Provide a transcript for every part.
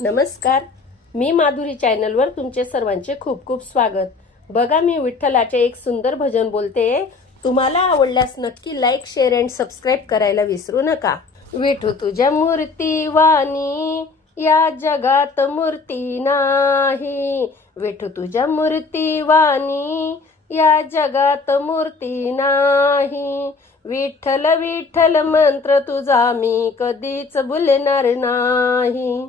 नमस्कार. मी माधुरी चॅनलवर तुमचे सर्वांचे खूप खूप स्वागत. बघा मी विठ्ठलाचे एक सुंदर भजन बोलते. तुम्हाला आवडल्यास नक्की लाईक शेअर अँड सबस्क्राईब करायला विसरू नका. विठू तुझ्या मूर्ती वाणी या जगात मूर्ती नाही. विठू तुझ्या मूर्ती वाणी या जगात मूर्ती नाही. विठ्ठल विठ्ठल मंत्र तुझा मी कधीच भुलणार नाही.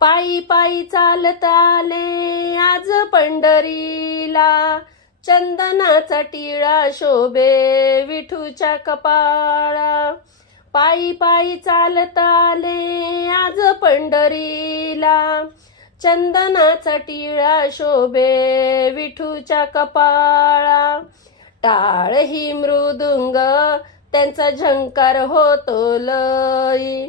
पायी पायी चालत आले आज पंढरीला. चंदनाचा टिळा शोभे विठूच्या कपाळा. पायी पायी चालत आले आज पंढरीला. चंदनाचा टिळा शोभे विठूच्या कपाळा. टाळ ही मृदुंग त्यांचा झंकार होतो लई.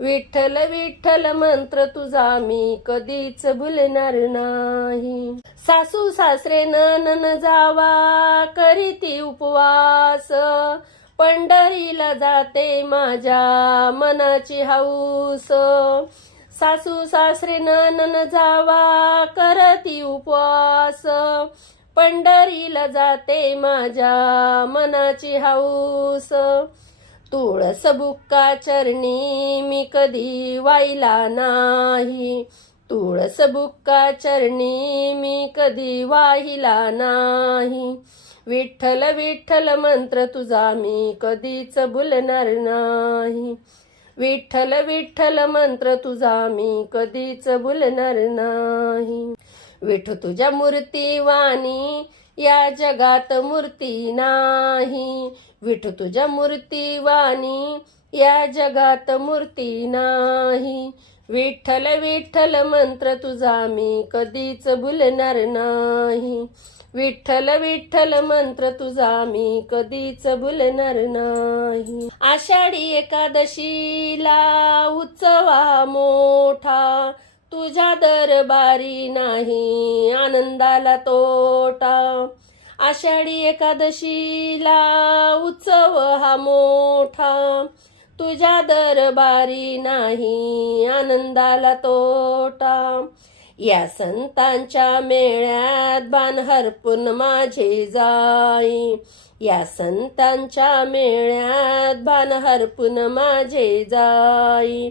विठ्ठल विठ्ठल मंत्र तुझा मी कधीच भुलणार नाही. सासू सासरे नन जावा करीती उपवास. पंढरीला जाते माझ्या मनाची हाऊस. सासू सासरे नन जावा करती उपवास. पंढरीला जाते माझ्या मनाची हाऊस. तुळस बुक्का चरणी मी कधी वाईला नाही. तुळस बुक्का चरणी मी कधी वाहिला नाही. विठ्ठल विठ्ठल मंत्र तुझा मी कधीच भुलणार नाही. विठ्ठल विठ्ठल मंत्र तुझा मी कधीच भुलणार नाही. विठ तुझ्या मूर्ती वाणी या जगात मूर्ती नाही. विठू तुझ्या मूर्ती वाणी. या जगात मूर्ती नाही. विठ्ठल विठ्ठल मंत्र तुझा मी कधीच भुलणार नाही. विठ्ठल विठ्ठल मंत्र तुझा मी कधीच भुलणार नाही. आषाढी एकादशीला उत्सवा मोठा. तुझ्या दरबारी नाही आनंदाला तोटा. आषाढी एकादशीला उत्सव हा मोठा. तुझ्या दरबारी नाही आनंदाला तोटा. या संतांच्या मेळ्यात बाण हरपून माझे जाई. या संतांच्या मेळ्यात बाण हरपून माझे जाई.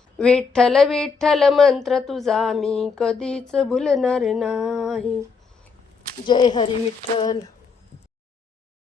विठ्ठल विठ्ठल मंत्र तुझा मी कधीच भुलणार नाही. जय हरी विठ्ठल.